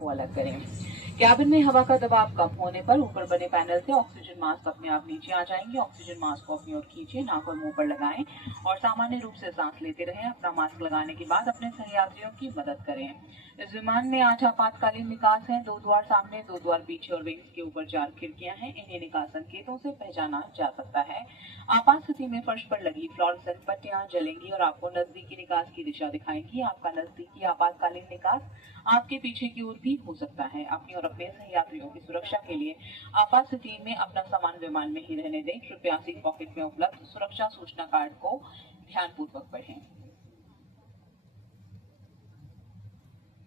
को अलग करें। कैबिन में हवा का दबाव कम होने पर ऊपर बने पैनल से ऑक्सीजन मास्क अपने आप नीचे आ जाएंगे। ऑक्सीजन मास्क को अपनी ओर खींचे, नाक और मुंह पर लगाएं और सामान्य रूप से सांस लेते रहें। अपना मास्क लगाने के बाद अपने सहयात्रियों की मदद करें। इस विमान में 8 आपातकालीन निकास हैं, 2 द्वार सामने, 2 द्वार पीछे और विंग्स के ऊपर 4 खिड़कियां हैं। इन्हें निकास संकेतों से पहचाना जा सकता है। आपात स्थिति में फर्श पर लगी फ्लोरेसेंट पट्टियां जलेंगी और आपको नजदीकी निकास की दिशा दिखाएंगी। आपका नजदीकी आपातकालीन निकास आपके पीछे की ओर भी हो सकता है। अपनी और अपने सहयात्रियों की सुरक्षा के लिए आपात स्थिति में अपना सामान विमान में ही रहने दें। कृपया सीट पॉकेट में उपलब्ध सुरक्षा सूचना कार्ड को ध्यानपूर्वक पढ़ें।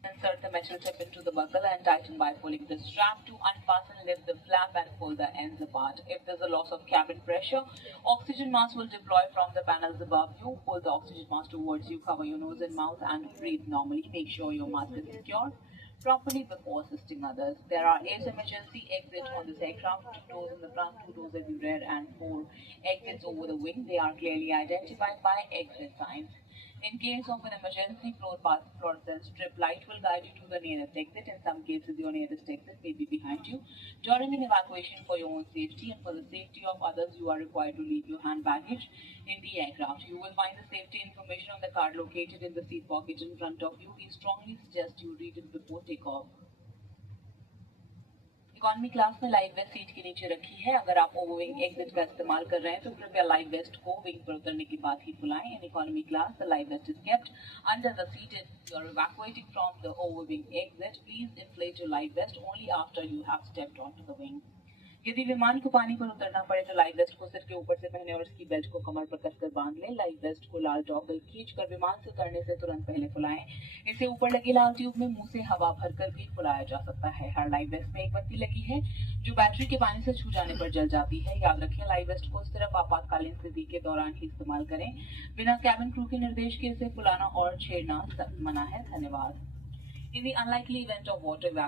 Insert the metal tip into the buckle and tighten by pulling the strap. To unfasten, lift the flap and pull the ends apart. If there's a loss of cabin pressure, oxygen mask will deploy from the panels above you. Pull the oxygen mask towards you, cover your nose and mouth and breathe normally. Make sure your mask is secured properly before assisting others. There are 8 emergency exits on this aircraft, 2 doors in the front, 2 doors at the rear and 4 exits over the wing. They are clearly identified by exit signs. In case of an emergency, fluorescent strip light will guide you to the nearest exit. In some cases, your nearest exit may be behind you. During an evacuation, for your own safety and for the safety of others, you are required to leave your hand baggage in the aircraft. You will find the safety information on the card located in the seat pocket in front of you. We strongly suggest you read it before takeoff. Economy class में live waste seat के नीचे रखी है। अगर आप ओवरविंग exit का इस्तेमाल कर रहे हैं तो कृपया लाइव वेस्ट को विंग पर उतरने के बाद ही खुलाएं। In economy class the life vest is kept under the seat if you are evacuating from the overwing exit. Please inflate your life vest only after you have stepped onto the wing. यदि विमान को पानी पर उतरना पड़े तो live waste को सिर के ऊपर से पहने और इसकी बेल्ट को कमर पर कसकर बांध लें। लाइव वेस्ट को लाल टॉगल खींचकर विमान से उतरने से तुरंत पहले फुलाएं। इसे ऊपर लगी लाल ट्यूब में मुंह से हवा भरकर भी फुलाया जा सकता है। हर लाइव वेस्ट में एक बत्ती लगी है जो बैटरी के पानी से छू जाने पर जल जाती है। याद रखें, लाइव वेस्ट को सिर्फ आपातकालीन स्थिति के दौरान ही इस्तेमाल करें। बिना कैबिन क्रू के निर्देश के इसे फुलाना और छेड़ना मना है। धन्यवाद। In the unlikely event of water evacuation,